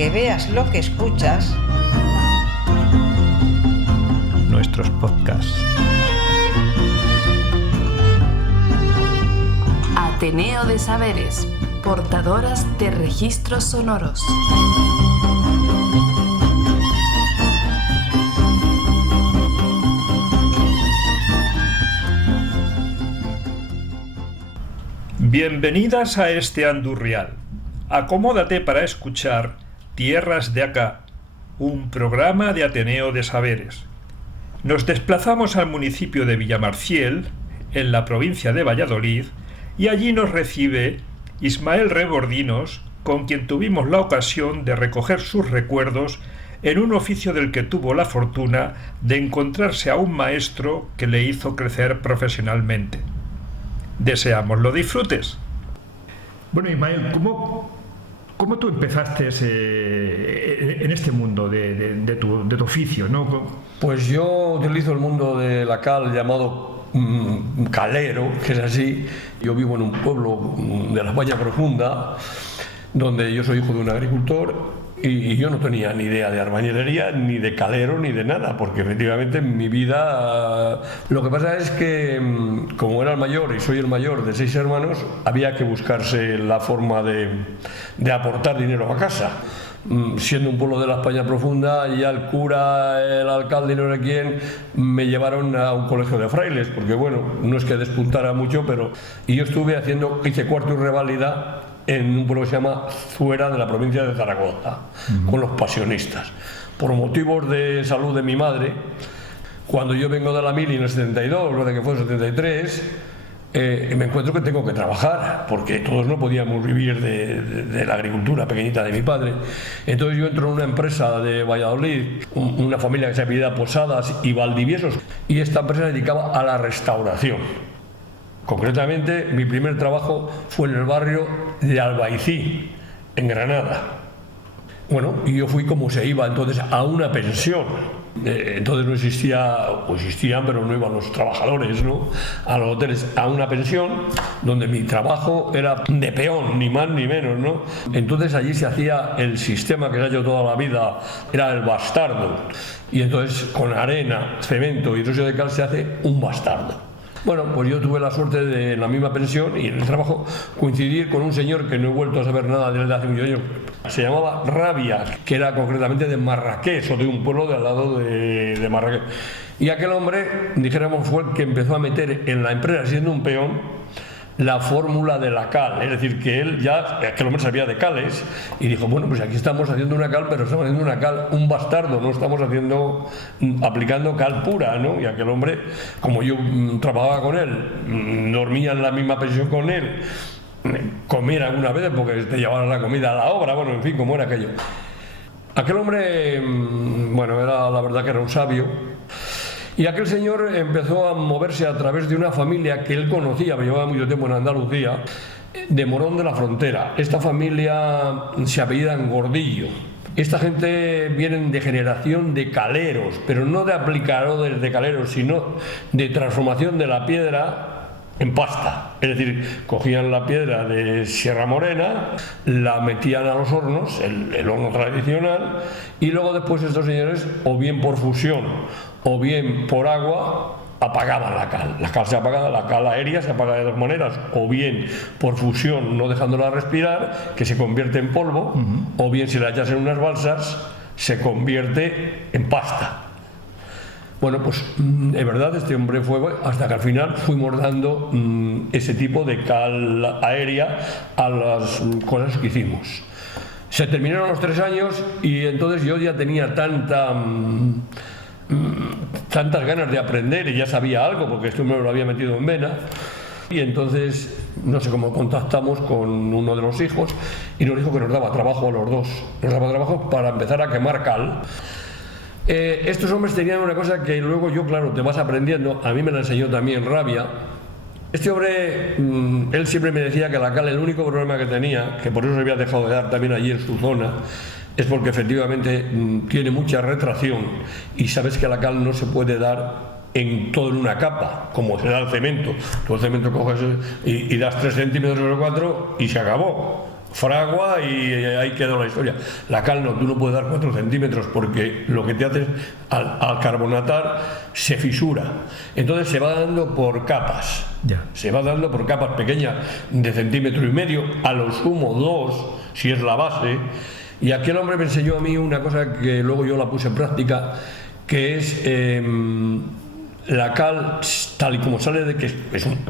que veas lo que escuchas. Nuestros podcasts. Ateneo de Saberes, portadoras de registros sonoros. Bienvenidas a este Andurrial. Acomódate para escuchar Tierras de Acá, un programa de Ateneo de Saberes. Nos desplazamos al municipio de Villamarciel, en la provincia de Valladolid, y allí nos recibe Ismael Rebordinos, con quien tuvimos la ocasión de recoger sus recuerdos en un oficio del que tuvo la fortuna de encontrarse a un maestro que le hizo crecer profesionalmente. Deseamos lo disfrutes. Bueno, Ismael, ¿cómo tú empezaste en este mundo de tu oficio, ¿no? Pues yo utilizo el mundo de la cal llamado calero, que es así. Yo vivo en un pueblo de la Valla Profunda, donde yo soy hijo de un agricultor. Y yo no tenía ni idea de albañilería, ni de calero, ni de nada, porque efectivamente en mi vida... Lo que pasa es que, como era el mayor y soy el mayor de 6 hermanos, había que buscarse la forma de aportar dinero a casa. Siendo un pueblo de la España profunda, ya el cura, el alcalde y no sé quién me llevaron a un colegio de frailes, porque bueno, no es que despuntara mucho, pero... Y yo hice cuarto y reválida en un pueblo que se llama Zuera, de la provincia de Zaragoza, con los pasionistas. Por motivos de salud de mi madre, cuando yo vengo de la mili en el 72, lo de que fue el 73, me encuentro que tengo que trabajar, porque todos no podíamos vivir de la agricultura pequeñita de mi padre. Entonces yo entro en una empresa de Valladolid, una familia que se apellida Posadas y Valdiviesos, y esta empresa se dedicaba a la restauración. Concretamente, mi primer trabajo fue en el barrio de Albaicín, en Granada. Bueno, y yo fui como se iba entonces a una pensión. Entonces no existía, o existían, pero no iban los trabajadores, ¿no?, a los hoteles, a una pensión donde mi trabajo era de peón, ni más ni menos, ¿no? Entonces allí se hacía el sistema que se ha hecho toda la vida, era el bastardo. Y entonces con arena, cemento y trozo de cal se hace un bastardo. Bueno, pues yo tuve la suerte de, en la misma pensión y en el trabajo, coincidir con un señor que no he vuelto a saber nada de él de hace muchos años. Se llamaba Rabia, que era concretamente de Marrakech, o de un pueblo de al lado de Marrakech. Y aquel hombre, dijéramos, fue el que empezó a meter en la empresa, siendo un peón, la fórmula de la cal. Es decir, que aquel hombre sabía de cales y dijo, bueno, pues aquí estamos haciendo una cal, pero estamos haciendo una cal, un bastardo, no estamos aplicando cal pura, ¿no? Y aquel hombre, como yo trabajaba con él, dormía en la misma pensión con él, comía algunas veces porque te llevaban la comida a la obra, bueno, en fin, como era aquello. Aquel hombre, bueno, la verdad que era un sabio. Y aquel señor empezó a moverse a través de una familia que él conocía, que llevaba mucho tiempo en Andalucía, de Morón de la Frontera. Esta familia se apellida Gordillo. Esta gente vienen de generación de caleros, pero no de aplicadores de caleros, sino de transformación de la piedra en pasta. Es decir, cogían la piedra de Sierra Morena, la metían a los hornos, el horno tradicional, y luego después estos señores, o bien por fusión o bien por agua, apagaban la cal. La cal se apaga, la cal aérea se apaga de dos maneras, o bien por fusión, no dejándola respirar, que se convierte en polvo, o bien si la echas en unas balsas, se convierte en pasta. Bueno, pues de verdad este hombre fue, hasta que al final fuimos dando ese tipo de cal aérea a las cosas que hicimos. Se terminaron los 3 años y entonces yo ya tenía tantas ganas de aprender y ya sabía algo porque esto me lo había metido en vena. Y entonces, no sé cómo contactamos con uno de los hijos y nos dijo que nos daba trabajo a los dos. Nos daba trabajo para empezar a quemar cal. Estos hombres tenían una cosa que luego yo, claro, te vas aprendiendo, a mí me la enseñó también Rabia. Este hombre, él siempre me decía que la cal, el único problema que tenía, que por eso se había dejado de dar también allí en su zona, es porque efectivamente tiene mucha retracción y sabes que la cal no se puede dar en una capa, como se da el cemento. Tú el cemento coges y das 3 centímetros o 4 y se acabó. fragua y ahí quedó la historia. La cal no, tú no puedes dar 4 centímetros porque lo que te hace es, al carbonatar, se fisura. Entonces se va dando por capas. Ya. Se va dando por capas pequeñas de 1,5 centímetros, a lo sumo 2, si es la base. Y aquel hombre me enseñó a mí una cosa que luego yo la puse en práctica, que es la cal, tal y como sale de que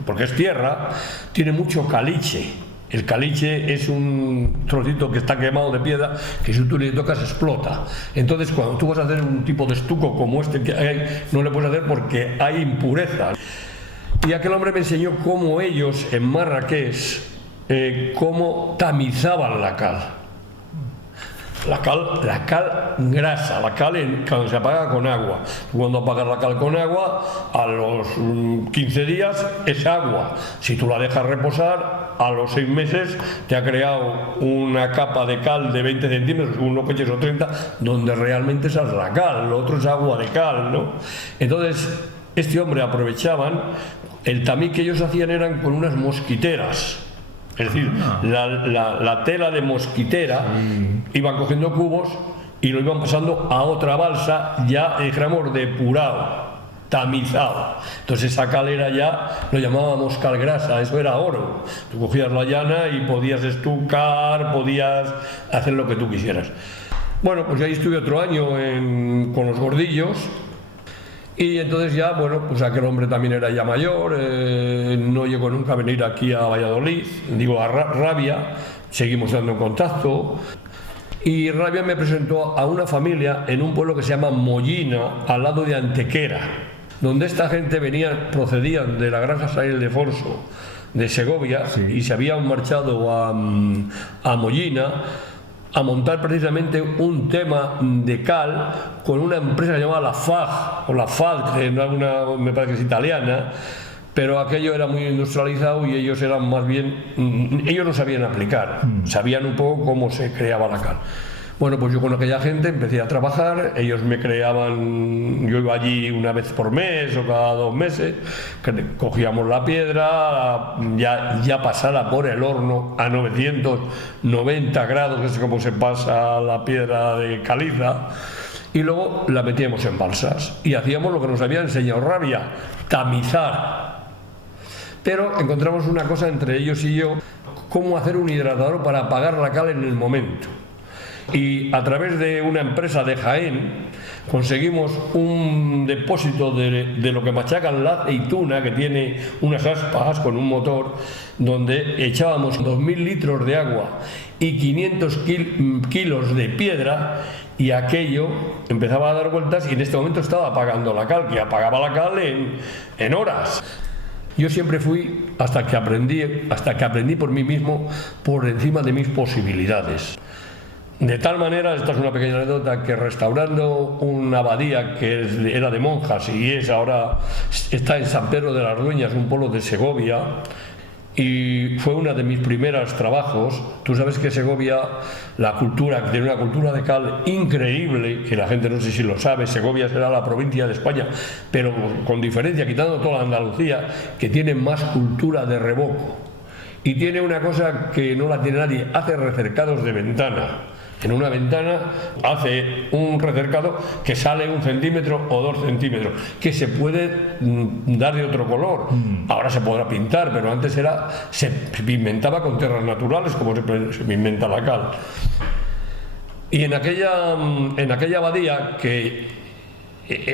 porque es tierra, tiene mucho caliche. El caliche es un trocito que está quemado de piedra que si tú le tocas explota. Entonces cuando tú vas a hacer un tipo de estuco como este que hay, no le puedes hacer porque hay impurezas. Y aquel hombre me enseñó cómo ellos en Marrakech, cómo tamizaban la cal. La cal grasa, la cal cuando se apaga con agua. Cuando apagas la cal con agua, a los 15 días es agua. Si tú la dejas reposar, a los 6 meses te ha creado una capa de cal de 20 centímetros, unos coches o 30, donde realmente esa es la cal, lo otro es agua de cal, ¿no? Entonces, este hombre aprovechaban, el tamiz que ellos hacían eran con unas mosquiteras. Es decir, la tela de mosquitera, iban cogiendo cubos y lo iban pasando a otra balsa ya, dijéramos, depurado, tamizado. Entonces esa cal era ya, lo llamábamos cal grasa, eso era oro. Tú cogías la llana y podías estucar, podías hacer lo que tú quisieras. Bueno, pues ahí estuve otro año con los gordillos. Y entonces ya, bueno, pues aquel hombre también era ya mayor, no llegó nunca a venir aquí a Valladolid, digo a Rabia, seguimos dando contacto. Y Rabia me presentó a una familia en un pueblo que se llama Mollina, al lado de Antequera, donde esta gente procedían de la granja San Ildefonso de Segovia, sí, y se habían marchado a Mollina a montar precisamente un tema de cal con una empresa llamada La FAG, o La FAG, que me parece que es italiana, pero aquello era muy industrializado y ellos eran más bien, ellos no sabían aplicar, sabían un poco cómo se creaba la cal. Bueno, pues yo con aquella gente empecé a trabajar, ellos me creaban, yo iba allí una vez por mes o cada 2 meses, cogíamos la piedra, ya pasada por el horno a 990 grados, que es como se pasa la piedra de caliza, y luego la metíamos en balsas y hacíamos lo que nos había enseñado Rabia, tamizar. Pero encontramos una cosa entre ellos y yo, cómo hacer un hidratador para apagar la cal en el momento. Y a través de una empresa de Jaén conseguimos un depósito de lo que machacan la aceituna, que tiene unas aspas con un motor, donde echábamos 2.000 litros de agua y 500 kilos de piedra, y aquello empezaba a dar vueltas y en este momento estaba apagando la cal, que apagaba la cal en horas. Yo siempre fui, hasta que aprendí por mí mismo, por encima de mis posibilidades. De tal manera, esta es una pequeña anécdota, que restaurando una abadía que era de monjas y ahora está en San Pedro de las Dueñas, un pueblo de Segovia, y fue uno de mis primeros trabajos. Tú sabes que Segovia, tiene una cultura de cal increíble, que la gente no sé si lo sabe. Segovia será la provincia de España, pero con diferencia, quitando toda la Andalucía, que tiene más cultura de revoco. Y tiene una cosa que no la tiene nadie, hace recercados de ventana. En una ventana hace un recercado que sale 1 centímetro o 2 centímetros, que se puede dar de otro color. Ahora se podrá pintar, pero antes se pigmentaba con tierras naturales, como se pigmenta la cal. Y en aquella abadía, que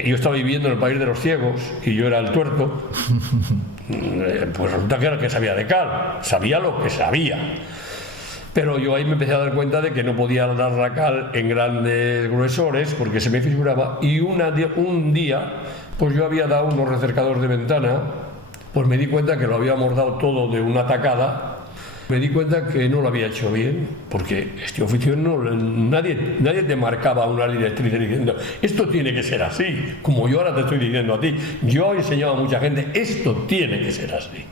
yo estaba viviendo en el país de los ciegos y yo era el tuerto, pues resulta que era el que sabía de cal, sabía lo que sabía. Pero yo ahí me empecé a dar cuenta de que no podía dar la cal en grandes gruesores porque se me fisuraba, y un día pues yo había dado unos recercadores de ventana, pues me di cuenta que lo habíamos dado todo de una tacada. Me di cuenta que no lo había hecho bien, porque este oficio nadie te marcaba una directriz diciendo esto tiene que ser así, como yo ahora te estoy diciendo a ti. Yo he enseñado a mucha gente, esto tiene que ser así.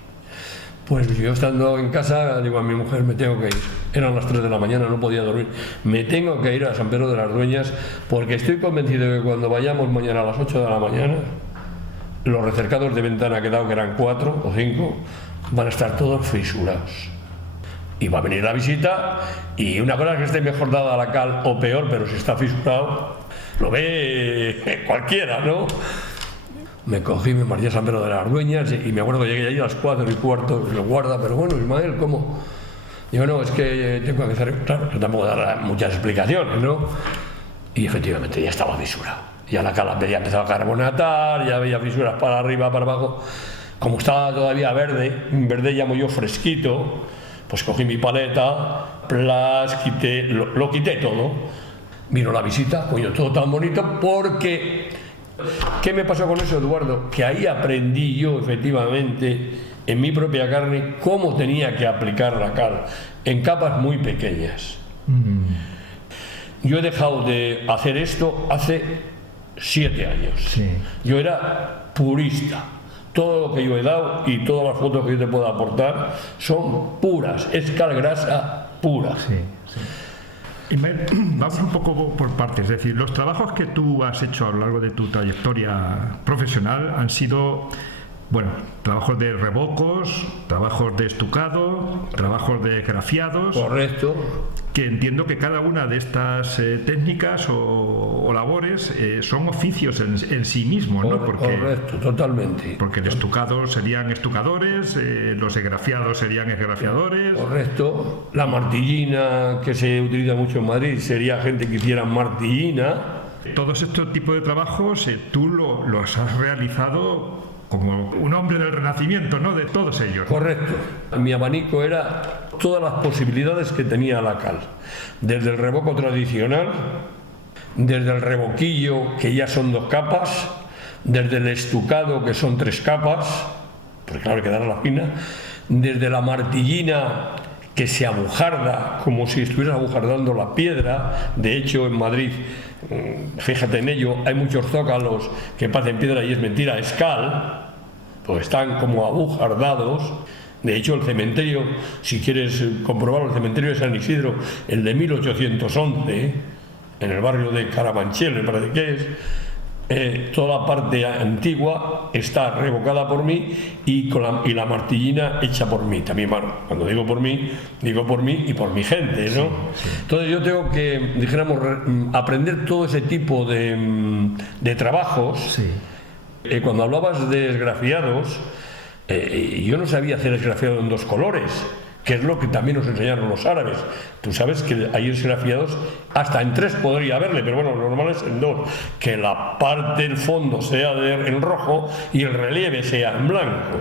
Pues yo estando en casa, digo a mi mujer, me tengo que ir. Eran las 3 de la mañana, no podía dormir. Me tengo que ir a San Pedro de las Dueñas, porque estoy convencido de que cuando vayamos mañana a las 8 de la mañana, los recercados de ventana que he dado, que eran 4 o 5, van a estar todos fisurados. Y va a venir la visita, y una cosa es que esté mejor dada la cal o peor, pero si está fisurado, lo ve cualquiera, ¿no? Me cogí, me marché a San Pedro de las Dueñas y me acuerdo que llegué allí a las 4:15, y lo guarda, pero bueno, Ismael, ¿cómo? Digo, no, es que tengo que hacer, claro, no tampoco dar muchas explicaciones, ¿no? Y efectivamente ya estaba fisurado. Ya la cal ya empezaba a carbonatar, ya había fisuras para arriba, para abajo. Como estaba todavía verde llamo yo fresquito, pues cogí mi paleta, quité, lo quité todo. Vino la visita, coño, todo tan bonito, porque... ¿Qué me pasó con eso, Eduardo? Que ahí aprendí yo, efectivamente, en mi propia carne, cómo tenía que aplicar la cal, en capas muy pequeñas. Yo he dejado de hacer esto hace 7 años. Sí. Yo era purista. Todo lo que yo he dado y todas las fotos que yo te puedo aportar son puras, es cal grasa pura. Sí, sí. Ismael, vamos un poco por partes, es decir, los trabajos que tú has hecho a lo largo de tu trayectoria profesional han sido, bueno, trabajos de revocos, trabajos de estucado, trabajos de grafiados. Correcto. Que entiendo que cada una de estas técnicas o labores son oficios en sí mismos, ¿no? Correcto, totalmente. Porque el estucado serían estucadores, los esgrafiados serían esgrafiadores. Correcto. La martillina, que se utiliza mucho en Madrid, sería gente que hiciera martillina. Todos estos tipos de trabajos tú los has realizado como un hombre del Renacimiento, ¿no? De todos ellos. Correcto. Mi abanico era todas las posibilidades que tenía la cal. Desde el revoco tradicional, desde el revoquillo, que ya son 2 capas, desde el estucado, que son 3 capas, porque claro, hay que dar la fina, desde la martillina, que se abujarda como si estuvieras abujardando la piedra. De hecho, en Madrid, fíjate en ello, hay muchos zócalos que parecen piedra y es mentira, es cal, pues están como abujardados. De hecho, el cementerio, si quieres comprobarlo, el cementerio de San Isidro, el de 1811, en el barrio de Carabanchel, me parece que es, toda la parte antigua está revocada por mí y la martillina hecha por mí. También, bueno, cuando digo por mí y por mi gente, ¿no? Sí. Entonces yo tengo que, dijéramos, aprender todo ese tipo de trabajos. Sí. Cuando hablabas de esgrafiados, yo no sabía hacer esgrafiado en 2 colores, que es lo que también nos enseñaron los árabes. Tú sabes que hay esgrafiados, hasta en 3 podría haberle, pero bueno, lo normal es en 2, que la parte del fondo sea en rojo y el relieve sea en blanco.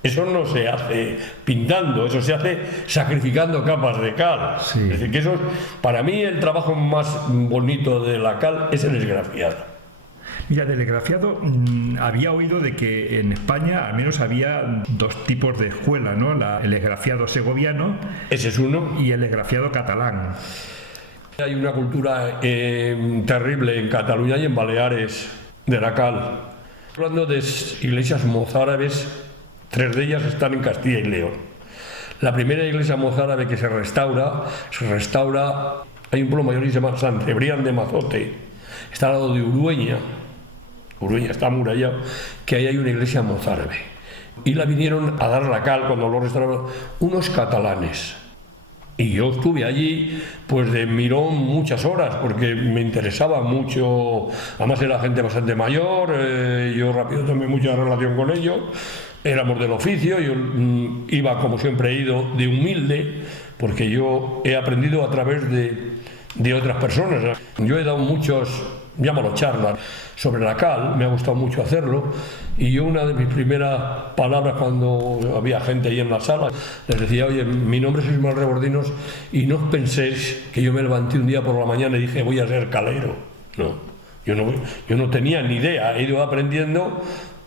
Eso no se hace pintando, eso se hace sacrificando capas de cal. Sí. Es decir, que eso, para mí, el trabajo más bonito de la cal es el esgrafiado. Mira, del esgrafiado había oído de que en España al menos había 2 tipos de escuela, ¿no? El esgrafiado segoviano. Ese es uno. Y el esgrafiado catalán. Hay una cultura terrible en Cataluña y en Baleares de la cal. Hablando de iglesias mozárabes, 3 de ellas están en Castilla y León. La primera iglesia mozárabe que se restaura, hay un pueblo mayor que se llama San Cebrián de Mazote, está al lado de Urueña está amurallado, que ahí hay una iglesia mozárabe. Y la vinieron a dar la cal cuando lo restauraron unos catalanes. Y yo estuve allí, pues de mirón muchas horas, porque me interesaba mucho. Además era gente bastante mayor, yo rápido tomé mucha relación con ellos. Éramos del oficio, yo iba, como siempre he ido, de humilde, porque yo he aprendido a través de otras personas. Yo he dado muchos, llámalo charlas, sobre la cal, me ha gustado mucho hacerlo, y yo una de mis primeras palabras cuando había gente ahí en la sala, les decía, oye, mi nombre es Ismael Rebordinos, y no os penséis que yo me levanté un día por la mañana y dije, voy a ser calero. No, yo no tenía ni idea, he ido aprendiendo.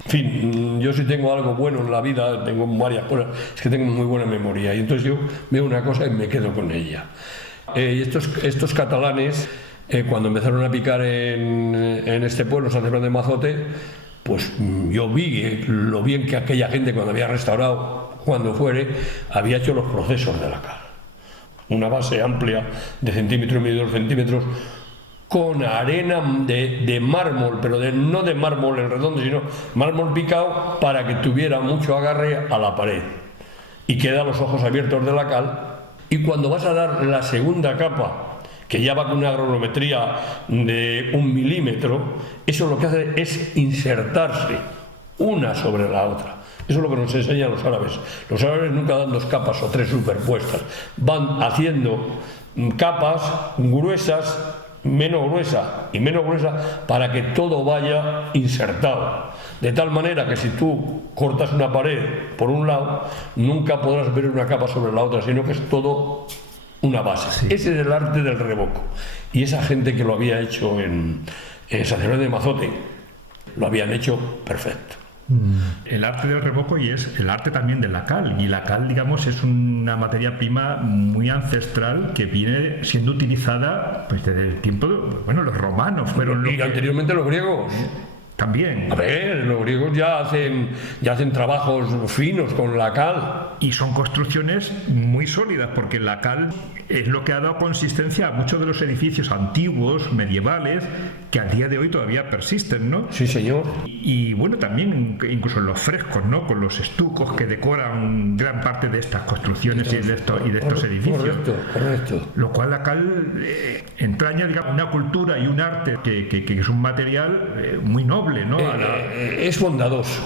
En fin, yo sí tengo algo bueno en la vida, tengo varias cosas, es que tengo muy buena memoria, y entonces yo veo una cosa y me quedo con ella. Y estos catalanes, cuando empezaron a picar en este pueblo, San Cebrián de Mazote, pues yo vi lo bien que aquella gente, cuando había restaurado, cuando fuere, había hecho los procesos de la cal. Una base amplia de 1,5 centímetros y 2 centímetros, con arena de mármol, pero no de mármol en redondo, sino mármol picado para que tuviera mucho agarre a la pared. Y queda los ojos abiertos de la cal Y cuando vas a dar la segunda capa, que ya va con una granulometría de 1 milímetro, eso lo que hace es insertarse una sobre la otra. Eso es lo que nos enseñan los árabes. Los árabes nunca dan 2 capas o 3 superpuestas. Van haciendo capas gruesas, menos gruesa y menos gruesa, para que todo vaya insertado. De tal manera que si tú cortas una pared por un lado, nunca podrás ver una capa sobre la otra, sino que es todo una base. Sí. Ese es el arte del revoco. Y esa gente que lo había hecho en San Sebastián de Mazote, lo habían hecho perfecto. El arte del revoco y es el arte también de la cal. Y la cal, digamos, es una materia prima muy ancestral que viene siendo utilizada pues desde el tiempo de, bueno, los romanos fueron y anteriormente los griegos. También. A ver, los griegos ya hacen trabajos finos con la cal. Y son construcciones muy sólidas, porque la cal es lo que ha dado consistencia a muchos de los edificios antiguos, medievales, que al día de hoy todavía persisten, ¿no? Sí, señor. Y bueno, también incluso en los frescos, ¿no? Con los estucos que decoran gran parte de estas construcciones y de estos edificios. Correcto. Lo cual la cal entraña, digamos, una cultura y un arte que es un material muy noble, ¿no? Es bondadoso.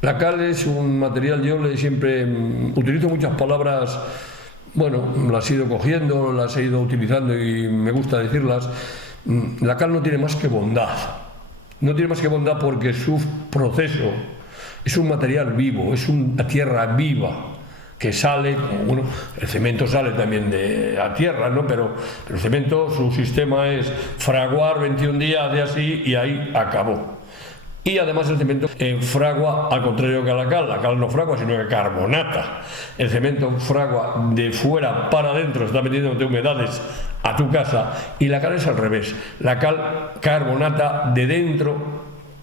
La cal es un material, yo siempre utilizo muchas palabras, bueno, las he ido cogiendo, las he ido utilizando y me gusta decirlas. La cal no tiene más que bondad. No tiene más que bondad porque su proceso es un material vivo, es una tierra viva que sale, bueno, el cemento sale también de la tierra, ¿no? Pero el cemento, su sistema es fraguar 21 días de así y ahí acabó. Y además el cemento fragua al contrario que la cal no fragua sino que carbonata. El cemento fragua de fuera para adentro, está metiéndote humedades a tu casa, y la cal es al revés, la cal carbonata de dentro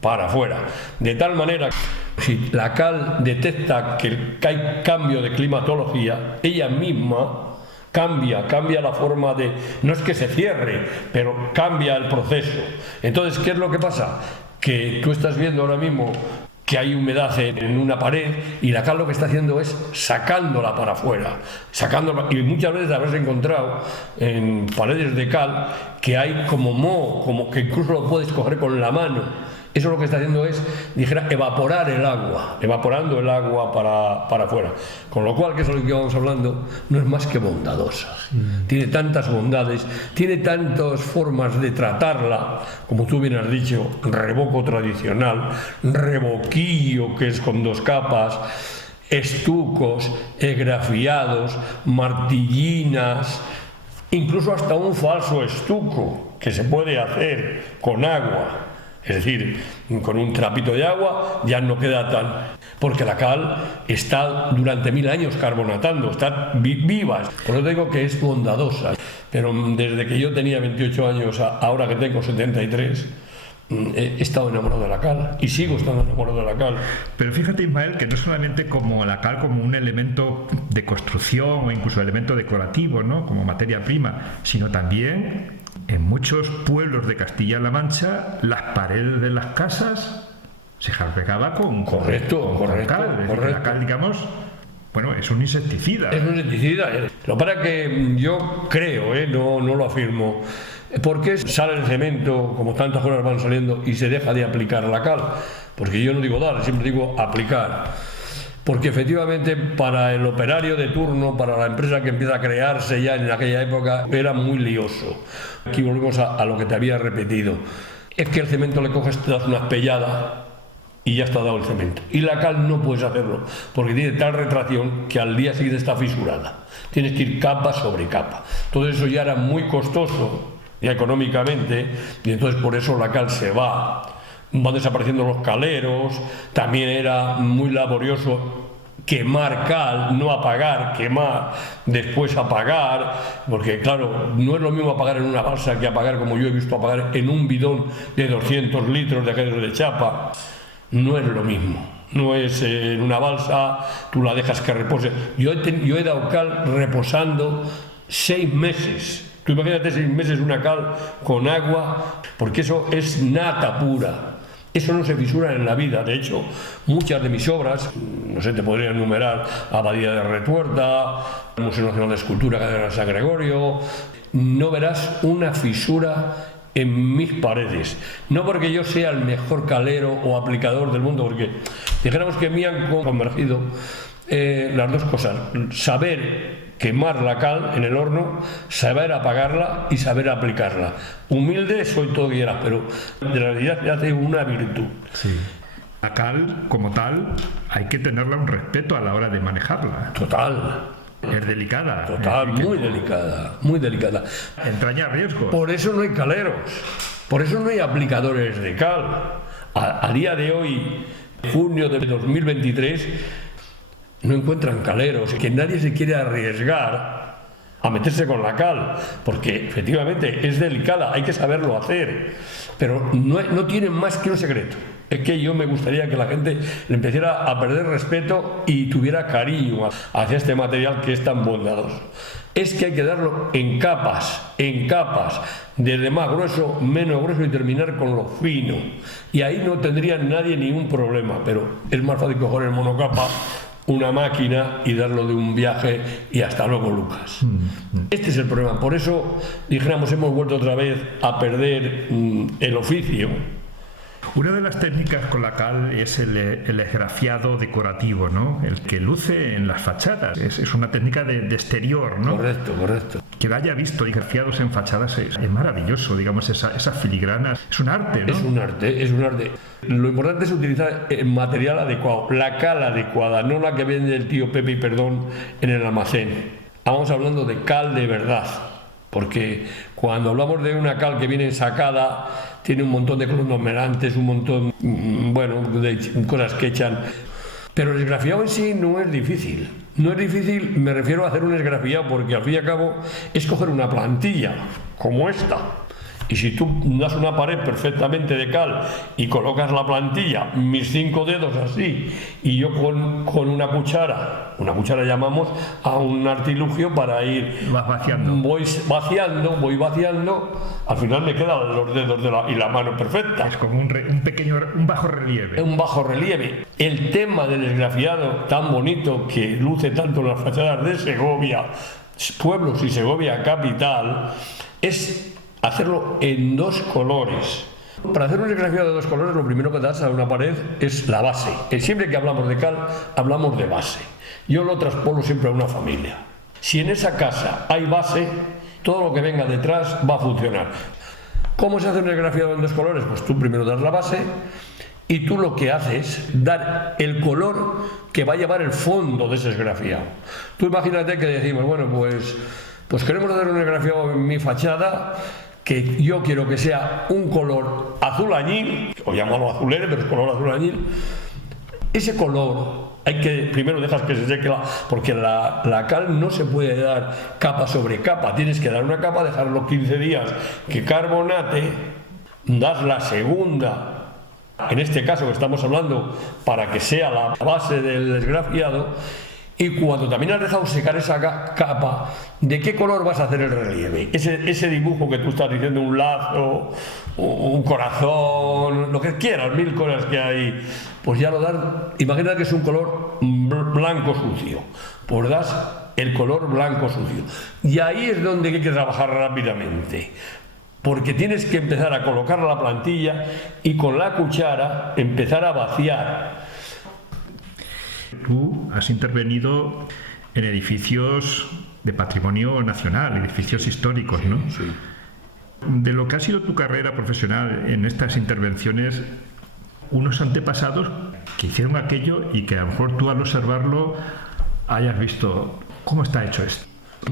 para afuera. De tal manera que si la cal detecta que hay cambio de climatología, ella misma cambia la forma de, no es que se cierre, pero cambia el proceso. Entonces, ¿qué es lo que pasa? Que tú estás viendo ahora mismo que hay humedad en una pared y la cal lo que está haciendo es sacándola para afuera, y muchas veces habrás encontrado en paredes de cal que hay como moho, como que incluso lo puedes coger con la mano. Eso lo que está haciendo es, dijera, evaporando el agua para afuera. Con lo cual, que es lo que vamos hablando, no es más que bondadosa. Tiene tantas bondades, tiene tantas formas de tratarla, como tú bien has dicho, revoco tradicional, revoquillo, que es con 2 capas, estucos, esgrafiados, martillinas, incluso hasta un falso estuco que se puede hacer con agua. Es decir, con un trapito de agua ya no queda tan... Porque la cal está durante 1000 años carbonatando, está viva. Por eso digo que es bondadosa. Pero desde que yo tenía 28 años, ahora que tengo 73, he estado enamorado de la cal y sigo estando enamorado de la cal. Pero fíjate, Ismael, que no solamente como la cal como un elemento de construcción o incluso elemento decorativo, ¿no? Como materia prima, sino también en muchos pueblos de Castilla-La Mancha las paredes de las casas se jalpegaba con cal. La cal, digamos, bueno, es un insecticida. Es un insecticida. Lo para que yo creo, no lo afirmo. ¿Por qué sale el cemento, como tantas cosas van saliendo, y se deja de aplicar la cal? Porque yo no digo dar, siempre digo aplicar. Porque efectivamente para el operario de turno, para la empresa que empieza a crearse ya en aquella época, era muy lioso. Aquí volvemos a lo que te había repetido. Es que el cemento le coges, te das una espellada y ya está dado el cemento. Y la cal no puedes hacerlo, porque tiene tal retracción que al día siguiente está fisurada. Tienes que ir capa sobre capa. Todo eso ya era muy costoso, ya económicamente, y entonces por eso la cal se va. Van desapareciendo los caleros, también era muy laborioso quemar cal, no apagar, quemar, después apagar, porque claro, no es lo mismo apagar en una balsa que apagar, como yo he visto apagar en un bidón de 200 litros de aquellos de chapa. No es lo mismo, no es en una balsa, tú la dejas que repose. Yo he dado cal reposando 6 meses. Tú imagínate 6 meses una cal con agua, porque eso es nata pura. Eso no se fisura en la vida. De hecho, muchas de mis obras, no sé, te podría enumerar Abadía de Retuerta, el Museo Nacional de Escultura de San Gregorio, no verás una fisura en mis paredes. No porque yo sea el mejor calero o aplicador del mundo, porque dijéramos que me han convergido las dos cosas: saber quemar la cal en el horno, saber apagarla y saber aplicarla. Humilde soy todo quieras, pero de la realidad se hace una virtud. Sí. La cal, como tal, hay que tenerla un respeto a la hora de manejarla. Total. Es delicada. Total, muy delicada, muy delicada. Entraña riesgos. Por eso no hay caleros, por eso no hay aplicadores de cal. A día de hoy, junio de 2023, no encuentran caleros, que nadie se quiere arriesgar a meterse con la cal, porque efectivamente es delicada, hay que saberlo hacer, pero no tienen más que un secreto. Es que yo me gustaría que la gente le empezara a perder respeto y tuviera cariño hacia este material que es tan bondadoso. Es que hay que darlo en capas, desde más grueso, menos grueso y terminar con lo fino. Y ahí no tendría nadie ningún problema, pero es más fácil coger el monocapa, una máquina y darlo de un viaje y hasta luego, Lucas. Este es el problema. Por eso, dijéramos, hemos vuelto otra vez a perder el oficio. Una de las técnicas con la cal es el esgrafiado decorativo, ¿no? El que luce en las fachadas. Es una técnica de exterior, ¿no? Correcto, correcto. Que la haya visto esgrafiados en fachadas es maravilloso, digamos, esas filigranas. Es un arte, ¿no? Es un arte. Lo importante es utilizar el material adecuado, la cal adecuada, no la que vende el tío Pepe y Perdón en el almacén. Estamos hablando de cal de verdad, porque cuando hablamos de una cal que viene ensacada, tiene un montón de conglomerantes, un montón, de cosas que echan. Pero el esgrafiado en sí no es difícil. No es difícil, me refiero a hacer un esgrafiado, porque al fin y al cabo es coger una plantilla como esta. Y si tú das una pared perfectamente de cal y colocas la plantilla, mis 5 dedos así, y yo con una cuchara llamamos a un artilugio para ir... Vas vaciando. Voy vaciando, al final me quedan los dedos y la mano perfecta. Es como un bajo relieve. Un bajo relieve. El tema del esgrafiado tan bonito que luce tanto en las fachadas de Segovia, pueblos y Segovia capital, es hacerlo en 2 colores. Para hacer un esgrafiado de 2 colores, lo primero que das a una pared es la base. Siempre que hablamos de cal, hablamos de base. Yo lo traspolo siempre a una familia. Si en esa casa hay base, todo lo que venga detrás va a funcionar. ¿Cómo se hace un esgrafiado en 2 colores? Pues tú primero das la base y tú lo que haces es dar el color que va a llevar el fondo de ese esgrafiado. Tú imagínate que decimos, pues queremos hacer un esgrafiado en mi fachada, que yo quiero que sea un color azul añil, o llamarlo azulere, pero es color azul añil. Ese color hay que primero dejar que se seque, porque la cal no se puede dar capa sobre capa, tienes que dar una capa, dejarlo 15 días que carbonate, das la segunda, en este caso que estamos hablando, para que sea la base del esgrafiado. Y cuando también has dejado secar esa capa, ¿de qué color vas a hacer el relieve? Ese dibujo que tú estás diciendo, un lazo, un corazón, lo que quieras, 1000 cosas que hay, pues ya lo das. Imagina que es un color blanco sucio, pues das el color blanco sucio. Y ahí es donde hay que trabajar rápidamente, porque tienes que empezar a colocar la plantilla y con la cuchara empezar a vaciar. Tú has intervenido en edificios de patrimonio nacional, edificios históricos, ¿no? Sí. De lo que ha sido tu carrera profesional en estas intervenciones, unos antepasados que hicieron aquello y que a lo mejor tú al observarlo hayas visto cómo está hecho esto.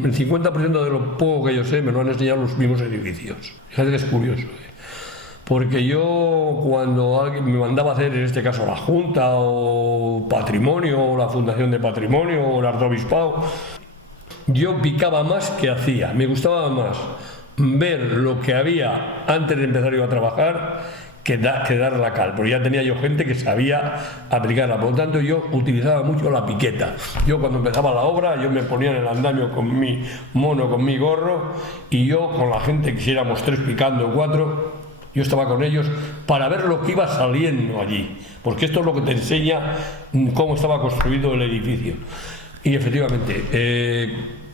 El 50% de lo poco que yo sé me lo han enseñado los mismos edificios. Fíjate que es curioso. Porque yo, cuando alguien me mandaba a hacer, en este caso la Junta o Patrimonio, o la Fundación de Patrimonio, o el Arzobispado, yo picaba más que hacía. Me gustaba más ver lo que había antes de empezar yo a trabajar que dar la cal, porque ya tenía yo gente que sabía aplicarla. Por lo tanto, yo utilizaba mucho la piqueta. Yo, cuando empezaba la obra, yo me ponía en el andamio con mi mono, con mi gorro, y yo con la gente, que si éramos 3 picando, 4, yo estaba con ellos para ver lo que iba saliendo allí, porque esto es lo que te enseña cómo estaba construido el edificio. Y efectivamente,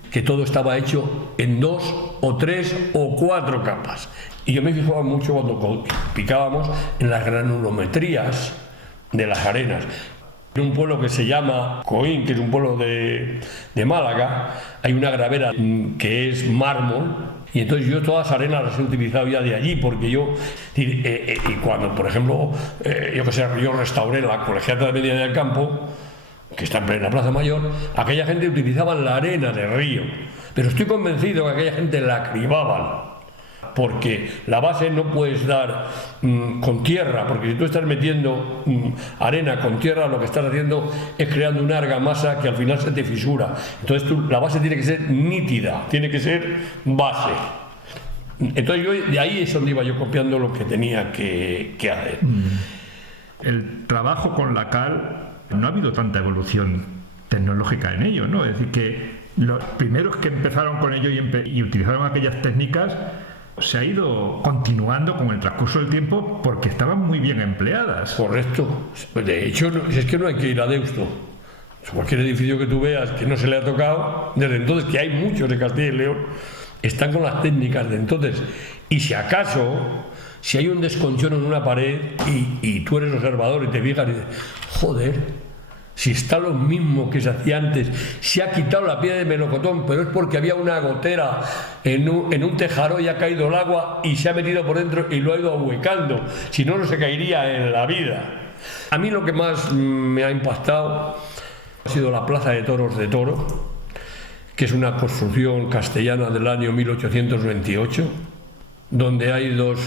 que todo estaba hecho en 2 o 3 o 4 capas. Y yo me fijaba mucho cuando picábamos en las granulometrías de las arenas. En un pueblo que se llama Coín, que es un pueblo de Málaga, hay una gravera que es mármol, y entonces yo todas las arenas las he utilizado ya de allí, porque yo, y cuando, por ejemplo, yo restauré la Colegiata de Medina del Campo, que está en plena Plaza Mayor, aquella gente utilizaba la arena del río, pero estoy convencido que aquella gente la cribaban, porque la base no puedes dar con tierra, porque si tú estás metiendo arena con tierra, lo que estás haciendo es creando una argamasa que al final se te fisura. Entonces la base tiene que ser nítida, tiene que ser base. Entonces de ahí es donde iba yo copiando lo que tenía que hacer. El trabajo con la cal, no ha habido tanta evolución tecnológica en ello, ¿no? Es decir, que los primeros que empezaron con ello y utilizaron aquellas técnicas, se ha ido continuando con el transcurso del tiempo porque estaban muy bien empleadas. Correcto. De hecho, es que no hay que ir a Deusto. Cualquier edificio que tú veas que no se le ha tocado, desde entonces, que hay muchos de Castilla y León, están con las técnicas de entonces. Y si acaso, si hay un desconchón en una pared y tú eres observador y te fijas y dices, joder, si está lo mismo que se hacía antes, se ha quitado la piedra de melocotón, pero es porque había una gotera en un tejado y ha caído el agua y se ha metido por dentro y lo ha ido ahuecando, si no, no se caería en la vida. A mí lo que más me ha impactado ha sido la Plaza de Toros de Toro, que es una construcción castellana del año 1828, donde hay 2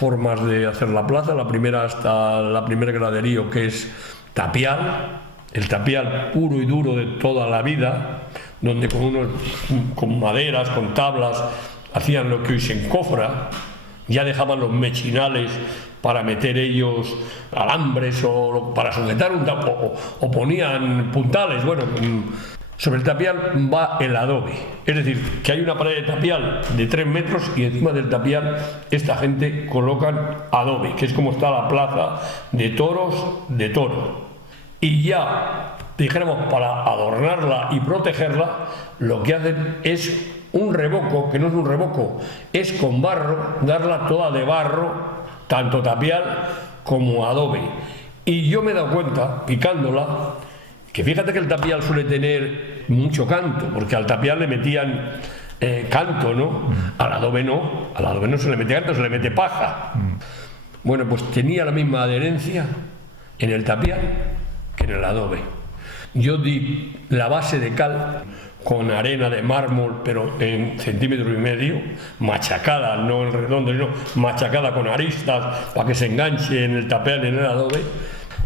formas de hacer la plaza. La primera, hasta la primer graderío, que es tapial, el tapial puro y duro de toda la vida, donde con maderas, con tablas, hacían lo que hoy se encofra, ya dejaban los mechinales para meter ellos alambres o para sujetar o ponían puntales. Bueno, sobre el tapial va el adobe, es decir, que hay una pared de tapial de 3 metros y encima del tapial esta gente colocan adobe, que es como está la plaza de toros de Toro. Y ya, dijéramos, para adornarla y protegerla, lo que hacen es un revoco, que no es un revoco, es con barro, darla toda de barro, tanto tapial como adobe. Y yo me he dado cuenta, picándola, que fíjate que el tapial suele tener mucho canto, porque al tapial le metían canto, ¿no? Al adobe no se le mete canto, se le mete paja. Bueno, pues tenía la misma adherencia en el tapial que en el adobe. Yo di la base de cal con arena de mármol, pero en 1,5 centímetros, machacada, no en redondo, sino machacada con aristas para que se enganche en el tapial y en el adobe.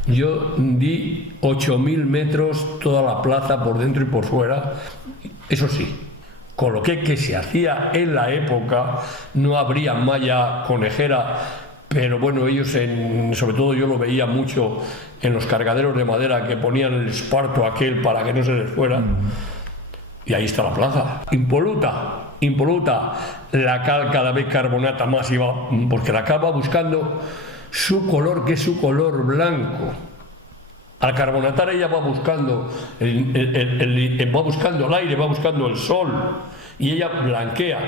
Yo di 8.000 metros toda la plaza por dentro y por fuera. Eso sí, coloqué que se hacía en la época, no habría malla conejera, pero bueno, ellos, sobre todo yo lo veía mucho en los cargaderos de madera que ponían el esparto aquel para que no se les fuera. Y ahí está la plaza, impoluta. La cal cada vez carbonata más iba, porque la cal va buscando su color, que es su color blanco. Al carbonatar ella va buscando va buscando el aire, va buscando el sol, y ella blanquea.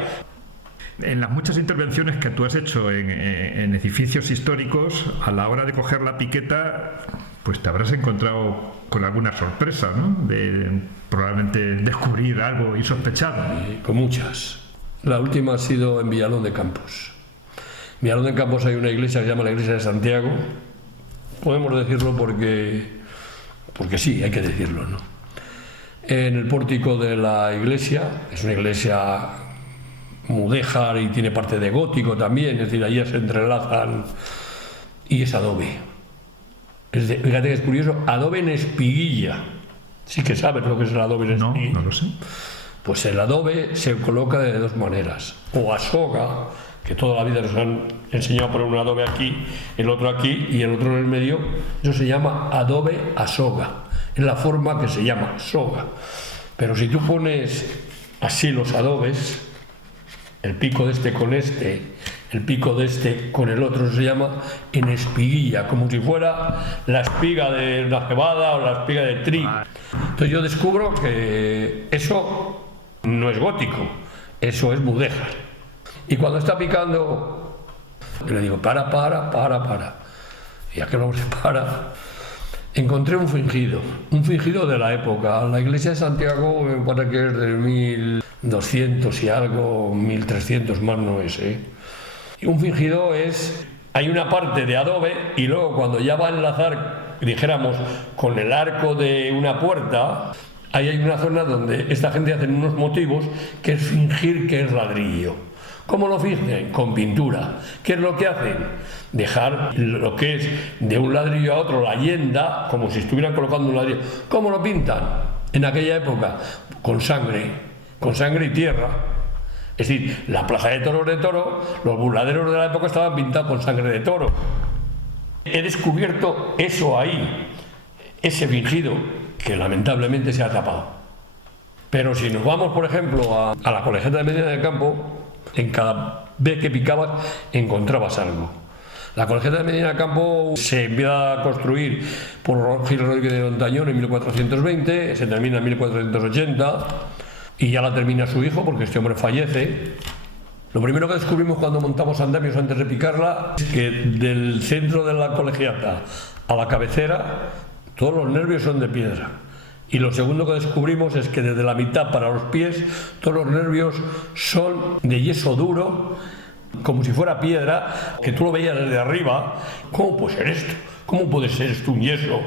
En las muchas intervenciones que tú has hecho en edificios históricos, a la hora de coger la piqueta, pues te habrás encontrado con alguna sorpresa, ¿no? De probablemente descubrir algo insospechado. Con muchas. La última ha sido en Villalón de Campos. En Villalón de Campos hay una iglesia que se llama la Iglesia de Santiago. Podemos decirlo porque sí, hay que decirlo, ¿no? En el pórtico de la iglesia, es una iglesia mudéjar y tiene parte de gótico también, es decir, allí se entrelazan, y es adobe. Fíjate que es curioso, adobe en espiguilla. Sí que sabes lo que es el adobe en espiguilla. No lo sé. Pues el adobe se coloca de 2 maneras, o a soga, que toda la vida nos han enseñado a poner un adobe aquí, el otro aquí y el otro en el medio. Eso se llama adobe a soga, es la forma que se llama soga. Pero si tú pones así los adobes, el pico de este con este, el pico de este con el otro se llama en espiguilla, como si fuera la espiga de una cebada o la espiga de trigo. Entonces yo descubro que eso no es gótico, eso es mudéjar. Y cuando está picando, le digo, para. Y aquel hombre se para. Encontré un fingido de la época. La iglesia de Santiago me parece que es de 1200 y algo, 1300 más no es. Y un fingido es, hay una parte de adobe y luego cuando ya va a enlazar, dijéramos, con el arco de una puerta, ahí hay una zona donde esta gente hace unos motivos que es fingir que es ladrillo. ¿Cómo lo fingen? Con pintura. ¿Qué es lo que hacen? Dejar lo que es de un ladrillo a otro la yenda, como si estuvieran colocando un ladrillo. ¿Cómo lo pintan? En aquella época, con sangre y tierra. Es decir, la plaza de toro, los burladeros de la época estaban pintados con sangre de toro. He descubierto eso ahí, ese fingido, que lamentablemente se ha tapado. Pero si nos vamos, por ejemplo, a la Colegiata de Medina del Campo, en cada vez que picabas encontrabas algo. La Colegiata de Medina del Campo se empieza a construir por Gil Rodríguez de Ontañón en 1420, se termina en 1480 y ya la termina su hijo porque este hombre fallece. Lo primero que descubrimos cuando montamos andamios antes de picarla es que del centro de la Colegiata a la cabecera todos los nervios son de piedra. Y lo segundo que descubrimos es que desde la mitad para los pies todos los nervios son de yeso duro, como si fuera piedra, que tú lo veías desde arriba. ¿Cómo puede ser esto? ¿Cómo puede ser esto un yeso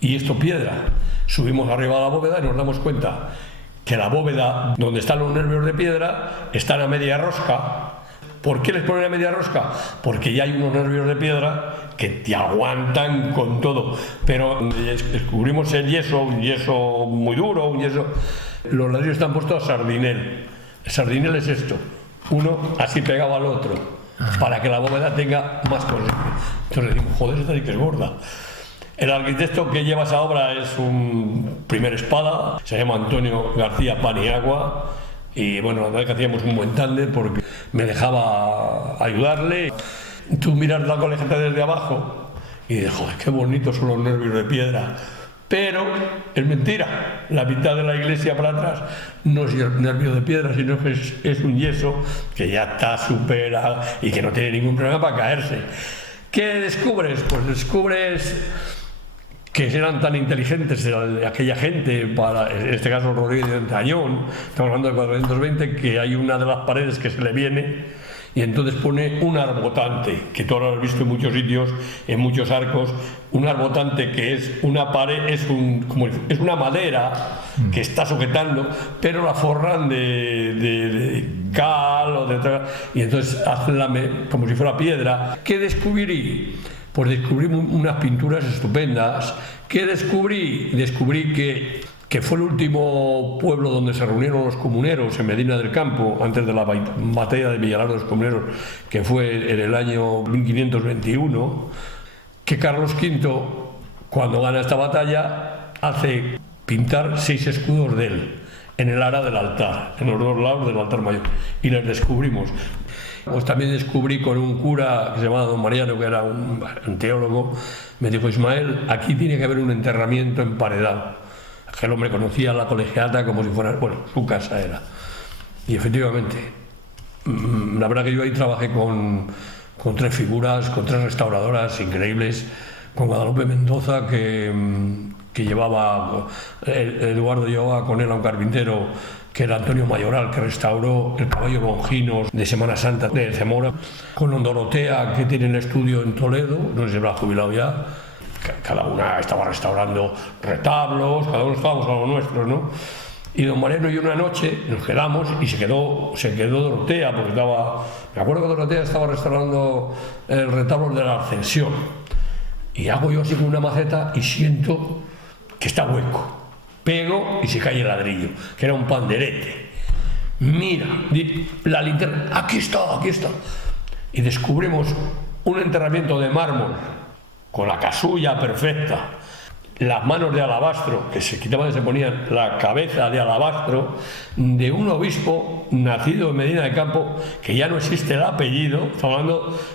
y esto piedra? Subimos arriba a la bóveda y nos damos cuenta que la bóveda donde están los nervios de piedra están a media rosca. ¿Por qué les ponen a media rosca? Porque ya hay unos nervios de piedra que te aguantan con todo. Pero descubrimos el yeso, un yeso muy duro, un yeso. Los ladrillos están puestos a sardinel. El sardinel es esto, uno así pegado al otro, para que la bóveda tenga más cosas. Entonces decimos, joder, esta sí que es gorda. El arquitecto que lleva esa obra es un primer espada, se llama Antonio García Paniagua. Y bueno, la verdad que hacíamos un buen tándem porque me dejaba ayudarle. Tú miras la colegiata desde abajo y dices, joder, qué bonitos son los nervios de piedra. Pero es mentira, la mitad de la iglesia para atrás no es nervio de piedra, sino que es un yeso que ya está superado y que no tiene ningún problema para caerse. ¿Qué descubres? Pues descubres que eran tan inteligentes aquella gente, en este caso Rodríguez de Ontañón, estamos hablando de 420, que hay una de las paredes que se le viene y entonces pone un arbotante, que tú ahora lo has visto en muchos sitios, en muchos arcos, un arbotante que es una pared, es una madera que está sujetando, pero la forran de cal o y entonces hacen como si fuera piedra. ¿Qué descubrí? Pues descubrí unas pinturas estupendas. ¿Qué descubrí? Descubrí que fue el último pueblo donde se reunieron los comuneros en Medina del Campo, antes de la batalla de Villalar de los Comuneros, que fue en el año 1521, que Carlos V, cuando gana esta batalla, hace pintar 6 escudos de él en el ara del altar, en los 2 lados del altar mayor, y les descubrimos. Pues también descubrí con un cura que se llamaba Don Mariano, que era un teólogo, me dijo, Ismael, aquí tiene que haber un enterramiento emparedado. Aquel hombre conocía la colegiata como si fuera, bueno, su casa era. Y efectivamente, la verdad que yo ahí trabajé con 3 figuras, con 3 restauradoras increíbles, con Guadalupe Mendoza, que llevaba, Eduardo llevaba con él a un carpintero, que era Antonio Mayoral, que restauró el caballo Longinos de Semana Santa de Zamora, con Don Dorotea, que tiene el estudio en Toledo, no sé si se habrá jubilado ya, cada una estaba restaurando retablos, cada uno estábamos a lo nuestro, ¿no? Y Don Mariano y yo una noche nos quedamos y se quedó Dorotea, porque me acuerdo que Dorotea estaba restaurando el retablo de la Ascensión, y hago yo así con una maceta y siento que está hueco. Pego y se cae el ladrillo, que era un panderete. Mira, la linterna, aquí está. Y descubrimos un enterramiento de mármol, con la casulla perfecta. las manos de alabastro, que se quitaban y se ponían la cabeza de alabastro de un obispo nacido en Medina de Campo, que ya no existe el apellido,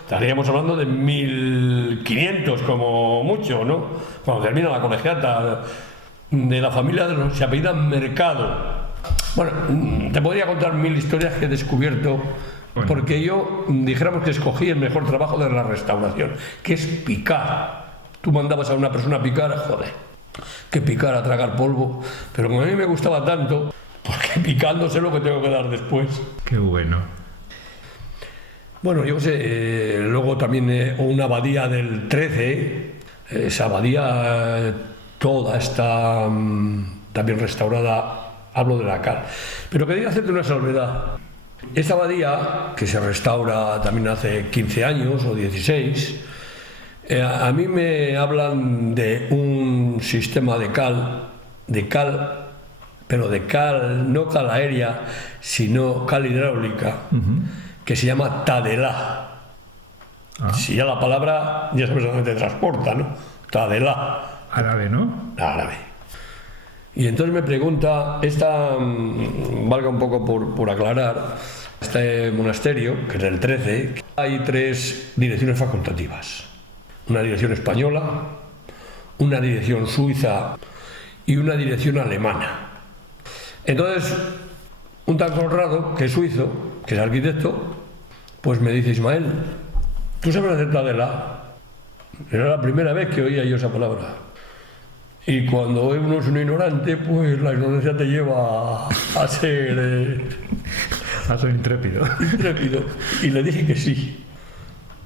estaríamos hablando de 1500 como mucho, ¿no? Cuando termina la colegiata, de la familia de los que se apellidan Mercado. Bueno, te podría contar 1000 historias que he descubierto, porque yo, dijéramos que escogí el mejor trabajo de la restauración, que es picar. Tú mandabas a una persona a picar, joder, que picar, a tragar polvo, pero como a mí me gustaba tanto, porque picando sé lo que tengo que dar después. Qué bueno. Bueno, yo sé, luego también una abadía del 13, esa abadía toda está también restaurada, hablo de la cal. Pero quería hacerte una salvedad. Esta abadía, que se restaura también hace 15 años o 16, a mí me hablan de un sistema de cal, pero de cal, no cal aérea, sino cal hidráulica, que se llama Tadelá. Si ya la palabra, ya sabes a dónde te transporta, ¿no? Tadelá. Árabe, ¿no? Árabe. Y entonces me pregunta, valga un poco por aclarar, este monasterio, que es del 13, hay 3 direcciones facultativas. Una dirección española, una dirección suiza y una dirección alemana. Entonces, un tan honrado, que es suizo, que es arquitecto, pues me dice: Ismael, ¿tú sabes hacer Tadelá? Era la primera vez que oía yo esa palabra. Y cuando uno es un ignorante, pues la ignorancia te lleva a ser... a ser intrépido. Intrépido. Y le dije que sí.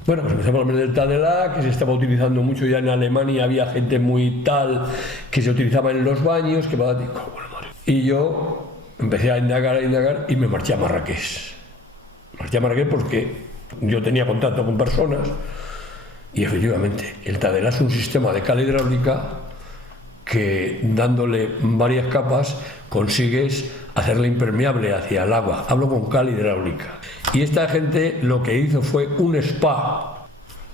Bueno, pues empezamos a hablar del Tadelá, que se estaba utilizando mucho ya en Alemania, había gente muy tal que se utilizaba en los baños, que va, y yo empecé a indagar y me marché a Marrakech. Marché a Marrakech porque yo tenía contacto con personas y efectivamente el Tadelá es un sistema de cal hidráulica que, dándole varias capas, consigues hacerla impermeable hacia el agua. Hablo con cal hidráulica. Y esta gente lo que hizo fue un spa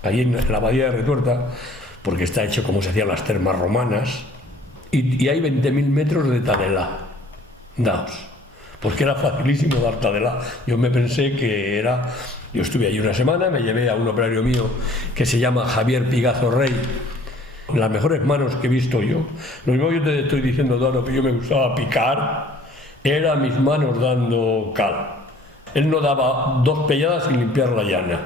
ahí en la abadía de Retuerta, porque está hecho como se hacían las termas romanas, y hay 20.000 metros de Tadelá daos, porque era facilísimo dar Tadelá. Yo me pensé que era... Yo estuve allí una semana, me llevé a un operario mío que se llama Javier Pigazo Rey, las mejores manos que he visto yo. Lo mismo yo te estoy diciendo, Dano, que yo me gustaba picar, era mis manos dando cal. Él no daba 2 pelladas sin limpiar la llana.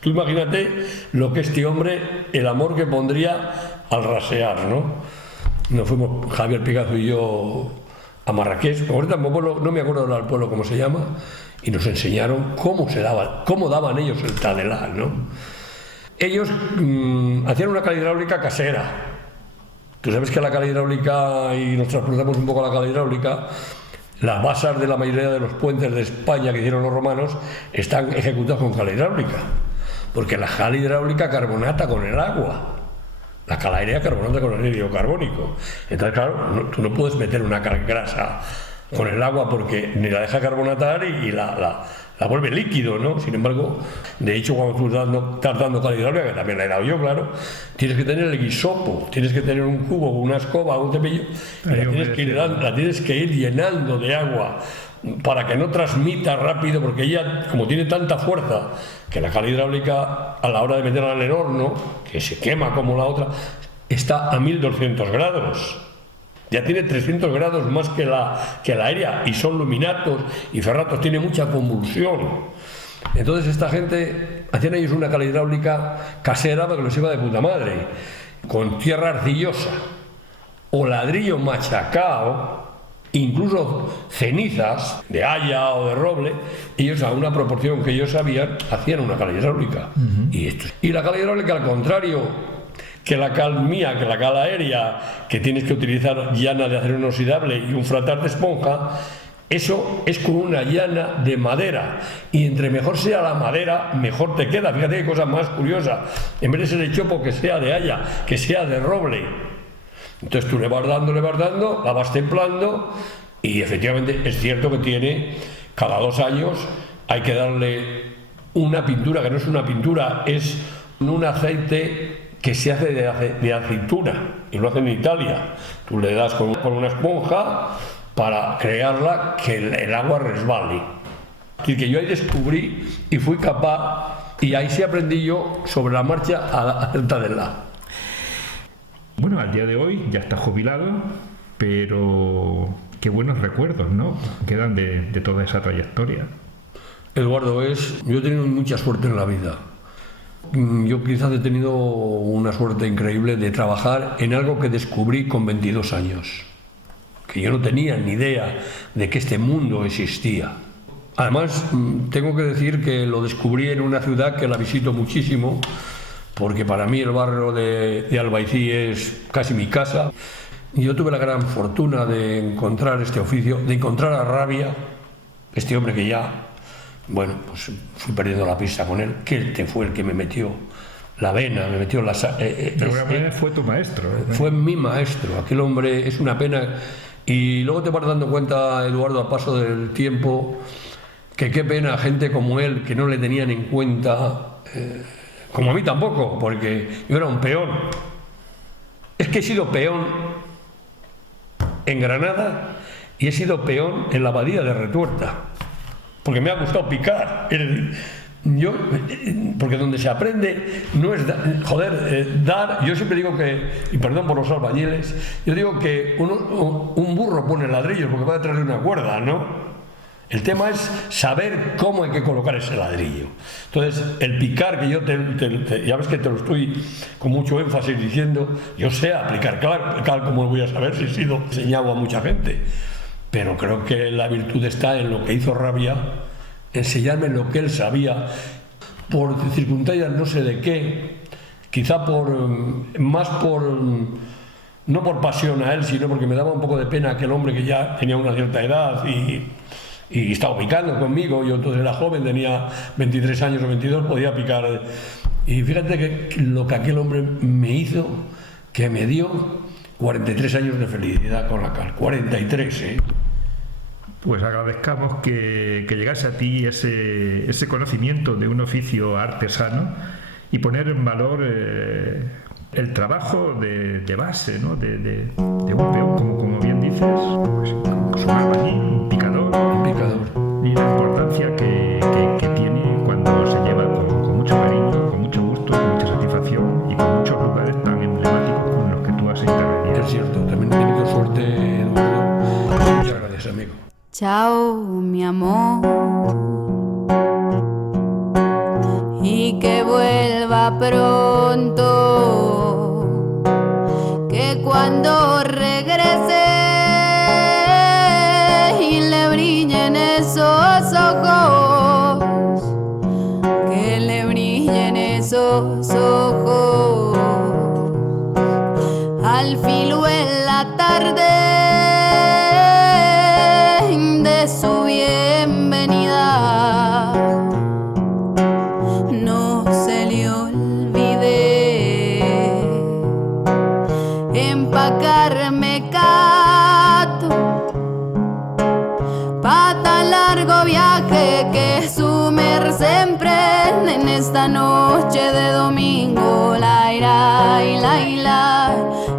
Tú imagínate lo que este hombre, el amor que pondría al rasear, ¿no? Nos fuimos, Javier Pigazo y yo, a Marrakech, ahorita no me acuerdo del pueblo cómo se llama, y nos enseñaron cómo daban ellos el Tadelá, ¿no? Ellos hacían una cal hidráulica casera. Tú sabes que la cal hidráulica, y nos transportamos un poco a la cal hidráulica, las basas de la mayoría de los puentes de España que hicieron los romanos están ejecutados con cal hidráulica, porque la cal hidráulica carbonata con el agua, la cal aérea carbonata con el anhídrido carbónico. Entonces, claro, tú no puedes meter una cal grasa con el agua porque ni la deja carbonatar y la vuelve líquido, ¿no? Sin embargo, de hecho, cuando tú estás dando cal hidráulica, que también la he dado yo, claro, tienes que tener el guisopo, tienes que tener un cubo, una escoba, un cepillo, y la tienes que ir llenando de agua para que no transmita rápido, porque ella, como tiene tanta fuerza, que la cal hidráulica, a la hora de meterla en el horno, que se quema como la otra, está a 1200 grados. Ya tiene 300 grados más que la aérea, y son luminatos y ferratos, tiene mucha convulsión. Entonces esta gente, hacían ellos una cal hidráulica casera para que los iba de puta madre, con tierra arcillosa o ladrillo machacado, incluso cenizas de haya o de roble. Ellos, a una proporción que ellos sabían, hacían una cal hidráulica. Y la cal hidráulica, al contrario que la cal mía, que la cal aérea, que tienes que utilizar llana de acero inoxidable y un fratar de esponja, eso es con una llana de madera, y entre mejor sea la madera, mejor te queda. Fíjate qué cosa más curiosa, en vez de ser de chopo, que sea de haya, que sea de roble. Entonces tú le vas dando, la vas templando, y efectivamente es cierto que tiene, cada 2 años hay que darle una pintura, que no es una pintura, es un aceite que se hace de aceituna, y lo hacen en Italia. Tú le das con una esponja para crearla que el agua resbale. Y que yo ahí descubrí y fui capaz, y ahí sí aprendí yo sobre la marcha a la. Bueno, al día de hoy ya está jubilado, pero qué buenos recuerdos, ¿no? Quedan de toda esa trayectoria. Eduardo, yo he tenido mucha suerte en la vida. Yo quizás he tenido una suerte increíble de trabajar en algo que descubrí con 22 años, que yo no tenía ni idea de que este mundo existía. Además, tengo que decir que lo descubrí en una ciudad que la visito muchísimo, porque para mí el barrio de Albaicín es casi mi casa. Yo tuve la gran fortuna de encontrar este oficio, de encontrar a Rabia, este hombre que ya, bueno, pues fui perdiendo la pista con él, que este fue el que me metió la vena, me metió la... De alguna manera fue tu maestro. Fue mi maestro, aquel hombre, es una pena. Y luego te vas dando cuenta, Eduardo, a paso del tiempo, que qué pena gente como él, que no le tenían en cuenta, como a mí tampoco, porque yo era un peón. Es que he sido peón en Granada y he sido peón en la abadía de Retuerta, porque me ha gustado picar. Porque donde se aprende no es dar. Yo siempre digo que, y perdón por los albañiles, yo digo que un burro pone ladrillos porque va a traerle una cuerda, ¿no? El tema es saber cómo hay que colocar ese ladrillo. Entonces, el picar, que yo ya ves que te lo estoy con mucho énfasis diciendo, yo sé aplicar cal, como lo voy a saber si he sido enseñado a mucha gente. Pero creo que la virtud está en lo que hizo Rabia, enseñarme lo que él sabía, por circunstancias no sé de qué, quizá no por pasión a él, sino porque me daba un poco de pena aquel hombre que ya tenía una cierta edad y estaba picando conmigo. Yo entonces era joven, tenía 23 años o 22, podía picar. Y fíjate que lo que aquel hombre me hizo, que me dio 43 años de felicidad con la cal. 43, ¿eh? Pues agradezcamos que llegase a ti ese conocimiento de un oficio artesano y poner en valor el trabajo de base, ¿no? de un peón, como bien dices, pues, un albañil, un picador, y la importancia que tiene cuando se lleva con mucho cariño, con mucho gusto, con mucha satisfacción y con muchos lugares tan emblemáticos con los que tú has intervenido. Es cierto, también he tenido suerte, Eduardo. Muchas gracias, amigo. Chao, mi amor, y que vuelva pronto, que cuando regrese y le brillen esos ojos, que le brillen esos ojos, al filo en la tarde su bienvenida, no se le olvide empacarme cato pa' tan largo viaje que su merced emprende en esta noche de domingo. La ira y la ila,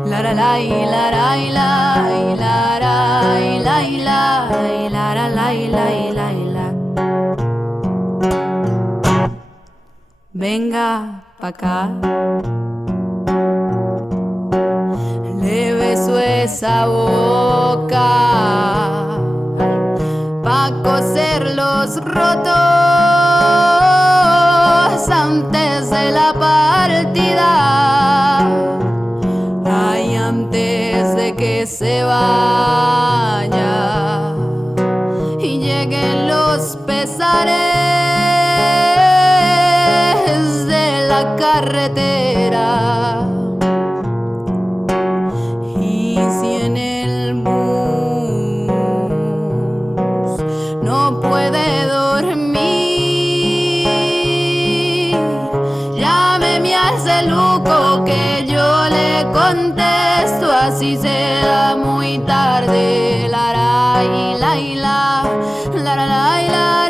la la la y la la y la y la la y la y la y la la y la y la y la. Venga pa' acá, le beso esa boca pa' coser los rotos antes de la partida. Ay, antes de que se vaya y lleguen los pesares de la carretera. Y si en el bus no puede dormir, llámeme a ese luco que yo le contesto, así sea muy tarde. La la y la y la la la la.